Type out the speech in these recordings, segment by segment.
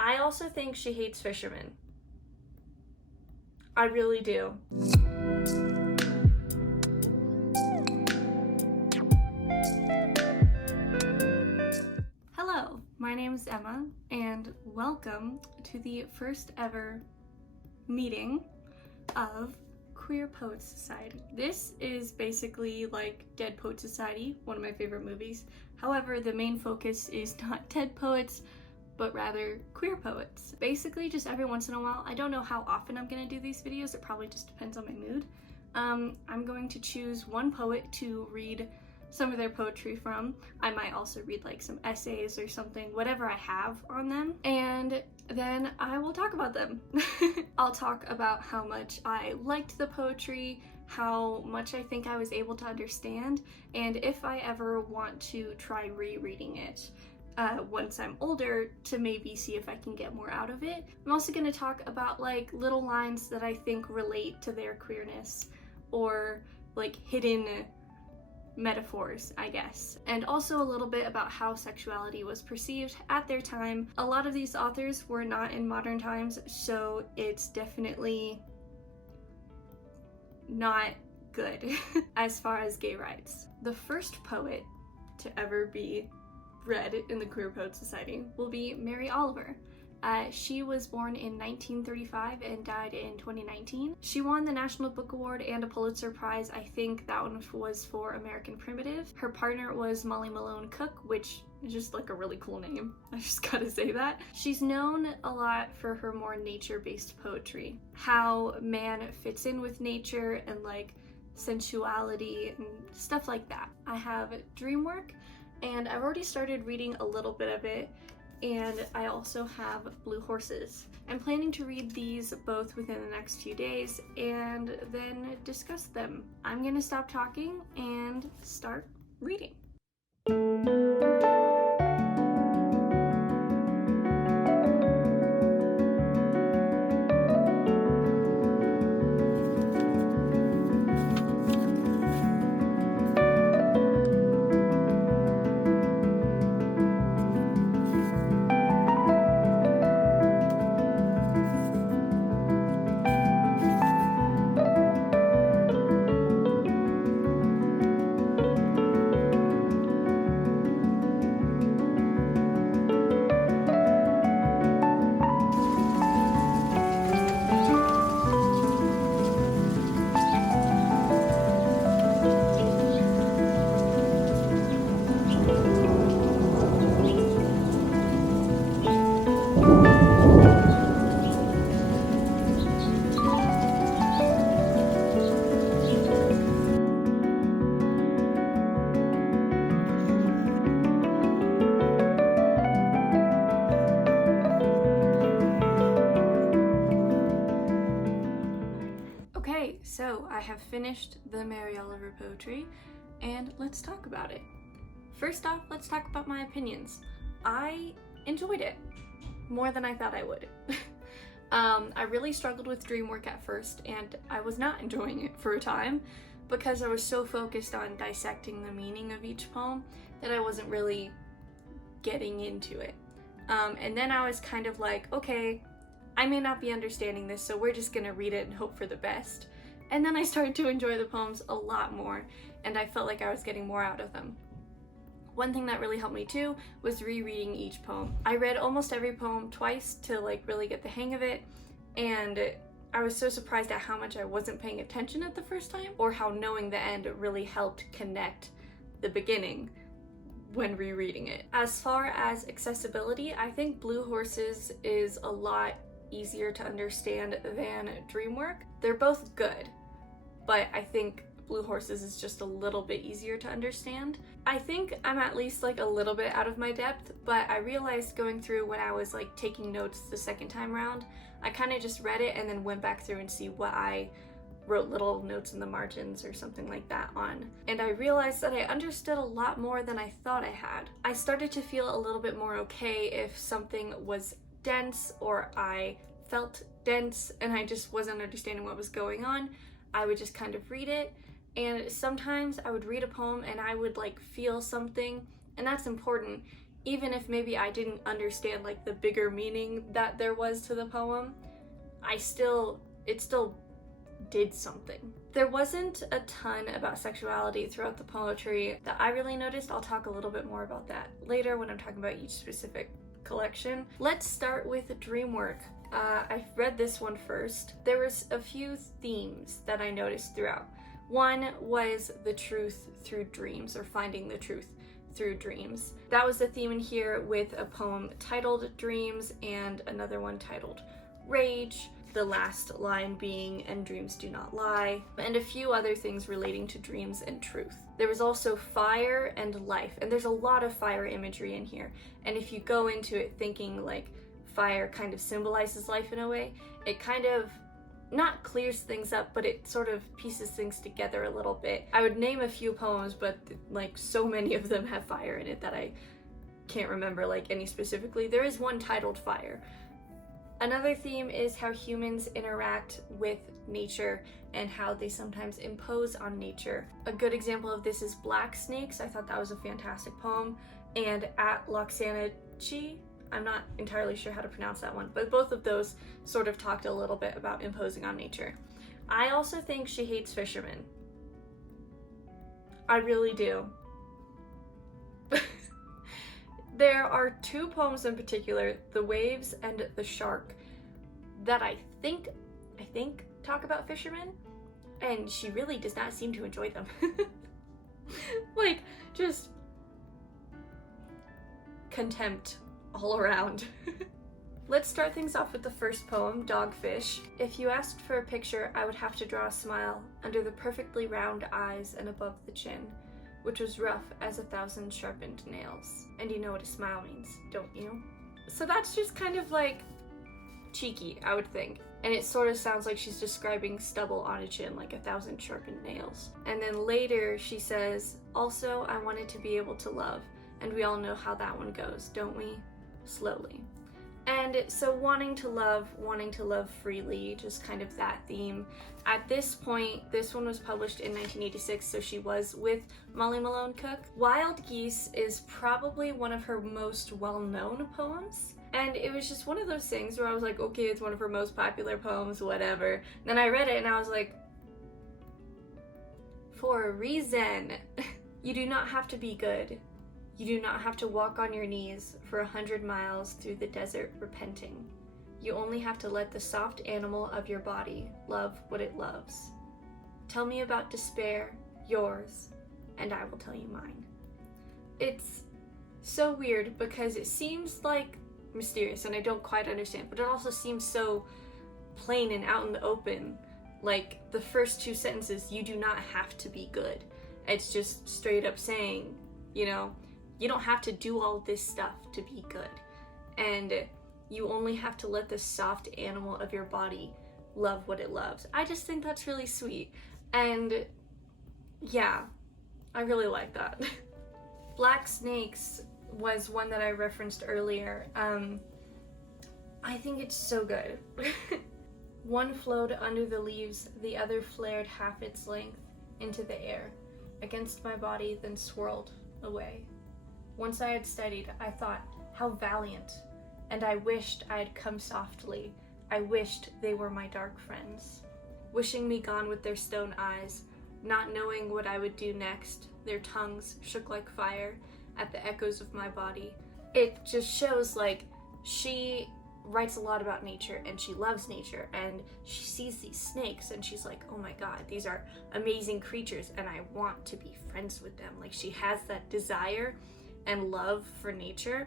I also think she hates fishermen. I really do. Hello, my name is Emma, and welcome to the first ever meeting of Queer Poets Society. This is basically like Dead Poet Society, one of my favorite movies. However, the main focus is not dead poets, but rather queer poets. Basically, just every once in a while, I don't know how often I'm gonna do these videos, it probably just depends on my mood. I'm going to choose one poet to read some of their poetry from. I might also read like some essays or something, whatever I have on them, and then I will talk about them. I'll talk about how much I liked the poetry, how much I think I was able to understand, and if I ever want to try rereading it once I'm older to maybe see if I can get more out of it. I'm also going to talk about like little lines that I think relate to their queerness, or like hidden metaphors, I guess, and also a little bit about how sexuality was perceived at their time. A lot of these authors were not in modern times, so it's definitely not good as far as gay rights. The first poet to ever be read in the Queer Poet Society will be Mary Oliver. She was born in 1935 and died in 2019. She won the National Book Award and a Pulitzer Prize. I think that one was for American Primitive. Her partner was Molly Malone Cook, which is just like a really cool name. I just gotta say that. She's known a lot for her more nature-based poetry. How man fits in with nature and like sensuality and stuff like that. I have Dreamwork, and I've already started reading a little bit of it, and I also have Blue Horses. I'm planning to read these both within the next few days and then discuss them. I'm gonna stop talking and start reading. Okay, so I have finished the Mary Oliver poetry, and let's talk about it. First off, let's talk about my opinions. I enjoyed it more than I thought I would. I really struggled with Dreamwork at first, and I was not enjoying it for a time because I was so focused on dissecting the meaning of each poem that I wasn't really getting into it. And then I was kind of like, okay, I may not be understanding this, so we're just gonna read it and hope for the best. And then I started to enjoy the poems a lot more, and I felt like I was getting more out of them. One thing that really helped me too was rereading each poem. I read almost every poem twice to like really get the hang of it, and I was so surprised at how much I wasn't paying attention at the first time, or how knowing the end really helped connect the beginning when rereading it. As far as accessibility, I think Blue Horses is a lot easier to understand than Dreamwork. They're both good, but I think Blue Horses is just a little bit easier to understand. I think I'm at least like a little bit out of my depth, but I realized going through when I was like taking notes the second time around, I kind of just read it and then went back through and see what I wrote little notes in the margins or something like that on. And I realized that I understood a lot more than I thought I had. I started to feel a little bit more okay if something was dense or I felt dense and I just wasn't understanding what was going on. I would just kind of read it, and sometimes I would read a poem and I would like feel something, and that's important. even if maybe I didn't understand like the bigger meaning that there was to the poem, it still did something. There wasn't a ton about sexuality throughout the poetry that I really noticed. I'll talk a little bit more about that later when I'm talking about each specific collection. Let's start with Dreamwork. I read this one first. There was a few themes that I noticed throughout. One was the truth through dreams, or finding the truth through dreams. That was the theme in here, with a poem titled Dreams and another one titled Rage, the last line being, and dreams do not lie, and a few other things relating to dreams and truth. There was also fire and life, and there's a lot of fire imagery in here, and if you go into it thinking like fire kind of symbolizes life in a way, it kind of not clears things up, but it sort of pieces things together a little bit. I would name a few poems, but like so many of them have fire in it that I can't remember like any specifically. There is one titled Fire. Another theme is how humans interact with nature and how they sometimes impose on nature. A good example of this is Black Snakes. I thought that was a fantastic poem. And At Loxanachi, I'm not entirely sure how to pronounce that one, but both of those sort of talked a little bit about imposing on nature. I also think she hates fishermen. I really do. There are two poems in particular, The Waves and The Shark, that I think talk about fishermen, and she really does not seem to enjoy them. Like, just contempt all around. Let's start things off with the first poem, Dogfish. If you asked for a picture, I would have to draw a smile under the perfectly round eyes and above the chin, which was rough as 1,000 sharpened nails. And you know what a smile means, don't you? So that's just kind of like cheeky, I would think. And it sort of sounds like she's describing stubble on a chin, like 1,000 sharpened nails. And then later she says, also, I wanted to be able to love, and we all know how that one goes, don't we? Slowly. And so wanting to love freely, just kind of that theme. At this point, this one was published in 1986, so she was with Molly Malone Cook. Wild Geese is probably one of her most well-known poems. And it was just one of those things where I was like, okay, it's one of her most popular poems, whatever. And then I read it and I was like, for a reason. You do not have to be good. You do not have to walk on your knees for 100 miles through the desert repenting. You only have to let the soft animal of your body love what it loves. Tell me about despair, yours, and I will tell you mine. It's so weird because it seems like mysterious and I don't quite understand, but it also seems so plain and out in the open. Like the first two sentences, you do not have to be good. It's just straight up saying, you know, you don't have to do all this stuff to be good. And you only have to let the soft animal of your body love what it loves. I just think that's really sweet. And yeah, I really like that. Black Snakes was one that I referenced earlier. I think it's so good. One flowed under the leaves, the other flared half its length into the air, against my body, then swirled away. Once I had studied, I thought, how valiant, and I wished I had come softly. I wished they were my dark friends, wishing me gone with their stone eyes, not knowing what I would do next. Their tongues shook like fire at the echoes of my body. It just shows like she writes a lot about nature and she loves nature, and she sees these snakes and she's like, oh my god, these are amazing creatures and I want to be friends with them. Like she has that desire and love for nature,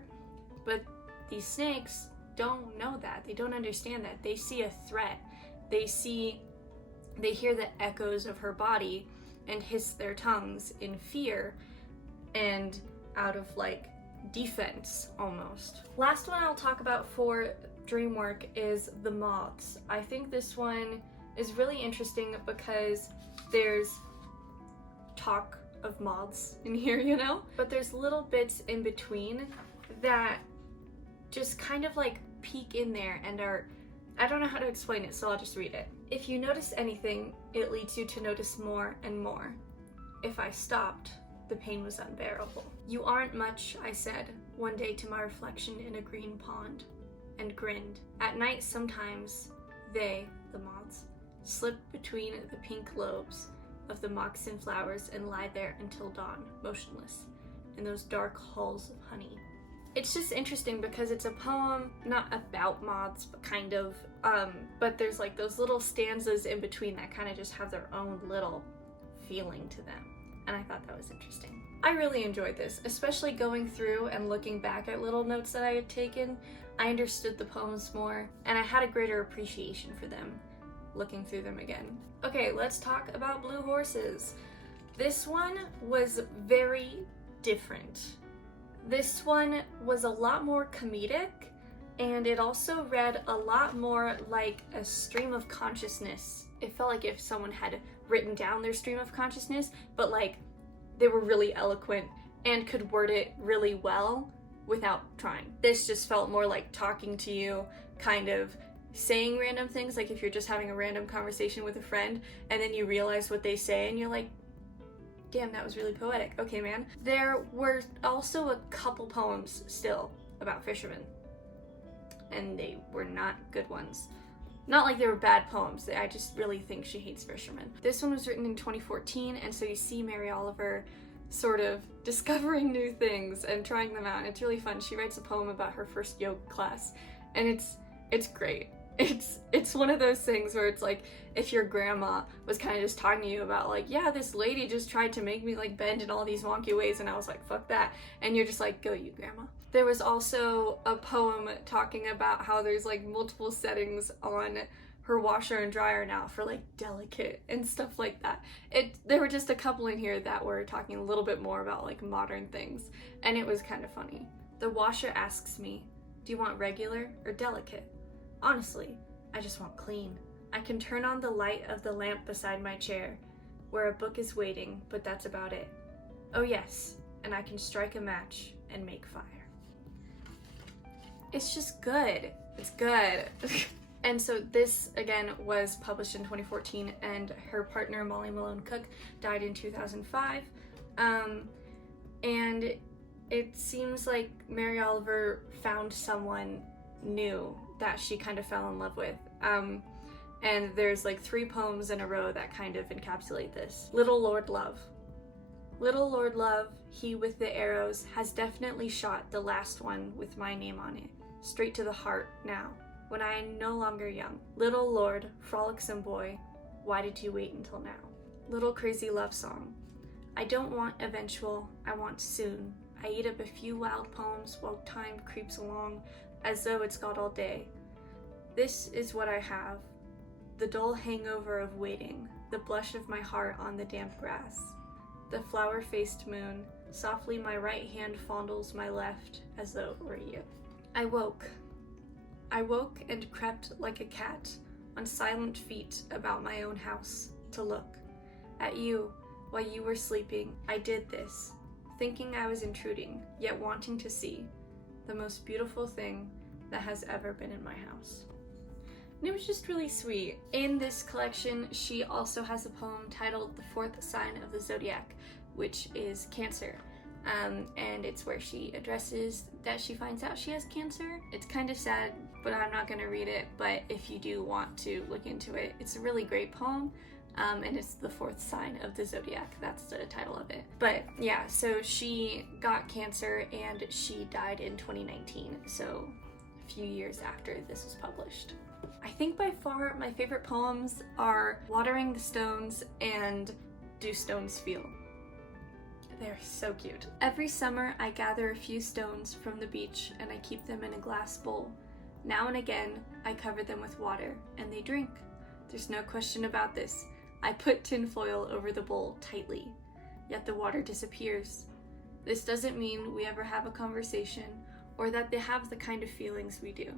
but these snakes don't know that. They don't understand that. They see a threat. They hear the echoes of her body and hiss their tongues in fear and out of like defense almost. Last one I'll talk about for Dreamwork is The Moths. I think this one is really interesting because there's talk of moths in here, you know? But there's little bits in between that just kind of like peek in there and are, I don't know how to explain it, so I'll just read it. If you notice anything, it leads you to notice more and more. If I stopped, The pain was unbearable. "You aren't much," I said, one day to my reflection in a green pond, and grinned. At night sometimes, they, the moths, slip between the pink lobes of the moccasin flowers and lie there until dawn, motionless, in those dark halls of honey. It's just interesting because it's a poem not about moths, but kind of, but there's like those little stanzas in between that kind of just have their own little feeling to them. And I thought that was interesting. I really enjoyed this, especially going through and looking back at little notes that I had taken. I understood the poems more, and I had a greater appreciation for them looking through them again. Okay, let's talk about Blue Horses. This one was very different. This one was a lot more comedic, and it also read a lot more like a stream of consciousness. It felt like if someone had written down their stream of consciousness, but like they were really eloquent and could word it really well without trying. This just felt more like talking to you, kind of saying random things, like if you're just having a random conversation with a friend and then you realize what they say and you're like, damn, that was really poetic. Okay, man. There were also a couple poems still about fishermen, and they were not good ones. Not like they were bad poems, I just really think she hates fishermen. This one was written in 2014, and so you see Mary Oliver sort of discovering new things and trying them out, and it's really fun. She writes a poem about her first yoga class, and it's great. It's one of those things where it's like if your grandma was kind of just talking to you about like, yeah, this lady just tried to make me like bend in all these wonky ways, and I was like, fuck that, and you're just like, go you, grandma. There was also a poem talking about how there's like multiple settings on her washer and dryer now for like delicate and stuff like that. There were just a couple in here that were talking a little bit more about like modern things, and it was kind of funny. The washer asks me, do you want regular or delicate? Honestly, I just want clean. I can turn on the light of the lamp beside my chair, where a book is waiting, but that's about it. Oh yes, and I can strike a match and make fire. It's just good. It's good. And so this, again, was published in 2014, and her partner, Molly Malone Cook, died in 2005. And it seems like Mary Oliver found someone new that she kind of fell in love with. And there's like 3 poems in a row that kind of encapsulate this. Little Lord Love. Little Lord Love, he with the arrows, has definitely shot the last one with my name on it. Straight to the heart now, when I am no longer young. Little Lord, frolicsome boy, why did you wait until now? Little crazy love song. I don't want eventual, I want soon. I eat up a few wild poems while time creeps along, as though it's got all day. This is what I have. The dull hangover of waiting, the blush of my heart on the damp grass. The flower-faced moon, softly my right hand fondles my left, as though it were you. I woke and crept like a cat on silent feet about my own house to look at you while you were sleeping. I did this, thinking I was intruding, yet wanting to see the most beautiful thing that has ever been in my house. And it was just really sweet. In this collection, she also has a poem titled The Fourth Sign of the Zodiac, which is Cancer. And it's where she addresses that she finds out she has cancer. It's kind of sad, but I'm not gonna read it, but if you do want to look into it, it's a really great poem, and it's The Fourth Sign of the Zodiac. That's the title of it. But yeah, so she got cancer and she died in 2019, so a few years after this was published. I think by far my favorite poems are Watering the Stones and Do Stones Feel? They're so cute. Every summer I gather a few stones from the beach and I keep them in a glass bowl. Now and again I cover them with water and they drink. There's no question about this. I put tinfoil over the bowl tightly, yet the water disappears. This doesn't mean we ever have a conversation or that they have the kind of feelings we do.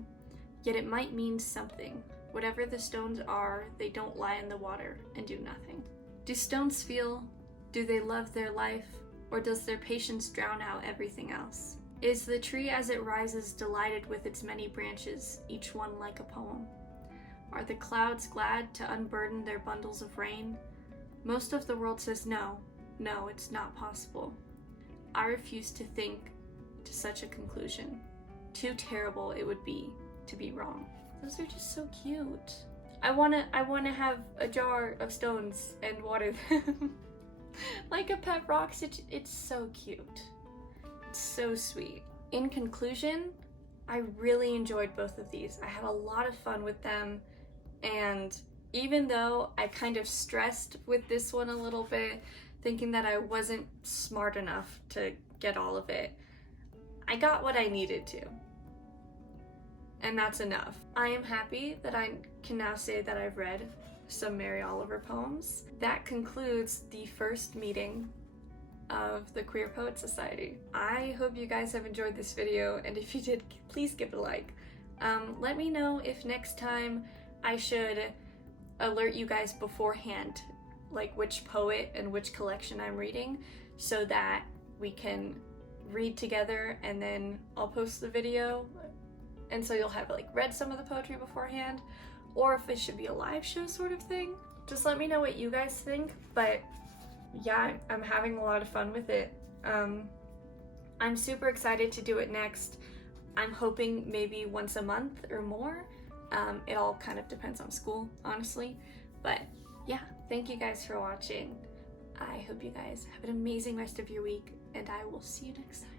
Yet it might mean something. Whatever the stones are, they don't lie in the water and do nothing. Do stones feel? Do they love their life? Or does their patience drown out everything else? Is the tree as it rises delighted with its many branches, each one like a poem? Are the clouds glad to unburden their bundles of rain? Most of the world says no, No, it's not possible. I refuse to think to such a conclusion. Too terrible it would be to be wrong. Those are just so cute. I wanna have a jar of stones and water them. Like a pet rock. It's so cute. It's so sweet. In conclusion, I really enjoyed both of these. I had a lot of fun with them, and even though I kind of stressed with this one a little bit, thinking that I wasn't smart enough to get all of it, I got what I needed to. And that's enough. I am happy that I can now say that I've read some Mary Oliver poems. That concludes the first meeting of the Queer Poet Society. I hope you guys have enjoyed this video, and if you did, please give it a like. Let me know if next time I should alert you guys beforehand, like which poet and which collection I'm reading, so that we can read together, and then I'll post the video, and so you'll have like read some of the poetry beforehand, or if it should be a live show sort of thing. Just let me know what you guys think, but yeah, I'm having a lot of fun with it. I'm super excited to do it next. I'm hoping maybe once a month or more. It all kind of depends on school, honestly. But yeah, thank you guys for watching. I hope you guys have an amazing rest of your week, and I will see you next time.